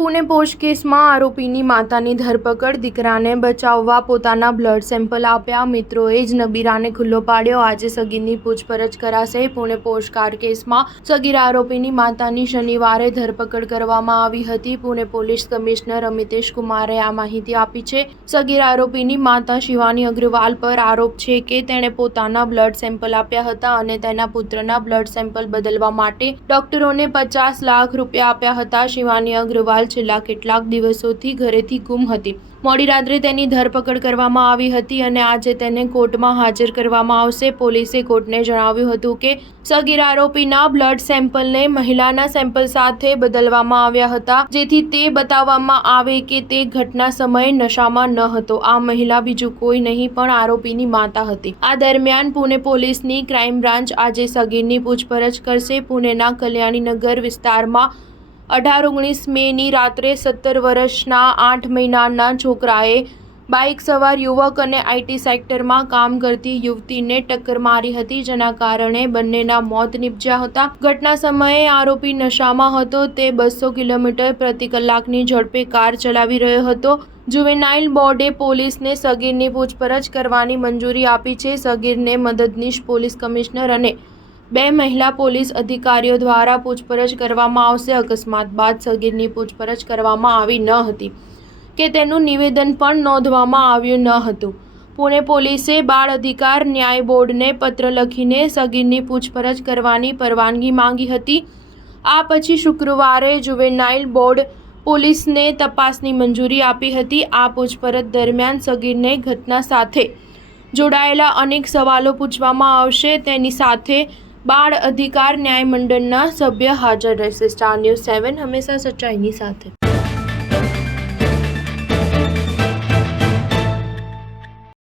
Pune post केसમાં આરોપીની માતાની ધરપકડ, દીકરાને બચાવવા પોતાના બ્લડ સેમ્પલ આપ્યા, મિત્રોએ જ નબીરાને ખુલ્લો પાડ્યો। આજે સગીરની પૂછપરછ કરાશે। પુણે પોસ્ટકાર્ડ કેસમાં સગીર આરોપીની માતાની શનિવારે ધરપકડ કરવામાં આવી હતી। પુણે પોલીસ કમિશનર અમિતેશ કુમારે આ માહિતી આપી છે। સગીર આરોપીની માતા શિવાની અગ્રવાલ પર આરોપ છે કે તેણે પોતાના બ્લડ સેમ્પલ આપ્યા હતા અને તેના પુત્રના બ્લડ સેમ્પલ બદલવા માટે ડોક્ટરોને 50 લાખ રૂપિયા આપ્યા હતા। શિવાની અગ્રવાલ છેલ્લા કેટલાક દિવસોથી ઘરેથી ગુમ હતી। મોડી રાત્રે તેની ધરપકડ કરવામાં આવી હતી અને આજે તેને કોર્ટમાં હાજર કરવામાં આવશે। પોલીસે કોર્ટને જણાવ્યું હતું કે સગીર આરોપીના બ્લડ સેમ્પલને મહિલાના સેમ્પલ સાથે બદલવામાં આવ્યા હતા, જેથી તે બતાવવામાં આવે કે તે ઘટના સમયે નશામાં ન હતો। આ મહિલા બીજું કોઈ નહીં પણ આરોપીની માતા હતી। આ દરમિયાન પુણે પોલીસની ક્રાઇમ બ્રાન્ચ આજે સગીરની પૂછપરછ કરશે। પુણેના કલ્યાણીનગર વિસ્તારમાં 18-19 મેની રાત્રે 17 વર્ષના 8 મહિનાના છોકરાએ બાઇક સવાર યુવક અને આઈટી સેક્ટરમાં કામ કરતી યુવતીને ટક્કર મારી હતી, જેના કારણે બંનેના મોત નીપજ્યા હતા। ઘટના સમયે આરોપી નશામાં હતો। તે 200 કિલોમીટર પ્રતિ કલાકની ઝડપે કાર ચલાવી રહ્યો હતો। જુવેનાઇલ બોર્ડે પોલીસને સગીરની પૂછપરછ કરવાની મંજૂરી આપી છે। સગીરને મદદનીશ પોલીસ કમિશનર અને 2 મહિલા પોલીસ અધિકારીઓ દ્વારા પૂછપરછ કરવામાં આવશે। અકસ્માત બાદ સગીરની પૂછપરછ કરવામાં આવી ન હતી કે તેનું નિવેદન પણ નોંધવામાં આવ્યું ન હતું। પુણે પોલીસે બાળ અધિકાર ન્યાય બોર્ડને પત્ર લખીને સગીરની પૂછપરછ કરવાની પરવાનગી માંગી હતી। આ પછી શુક્રવારે જુવેનાઇલ બોર્ડ પોલીસને તપાસની મંજૂરી આપી હતી। આ પૂછપરછ દરમિયાન સગીરને ઘટના સાથે જોડાયેલા અનેક સવાલો પૂછવામાં આવશે। તેની સાથે બાળ અધિકાર ન્યાય મંડળના સભ્ય હાજર રહેશે। સ્ટાર ન્યૂઝ 7 હંમેશા સચ્ચાઈની સાથે।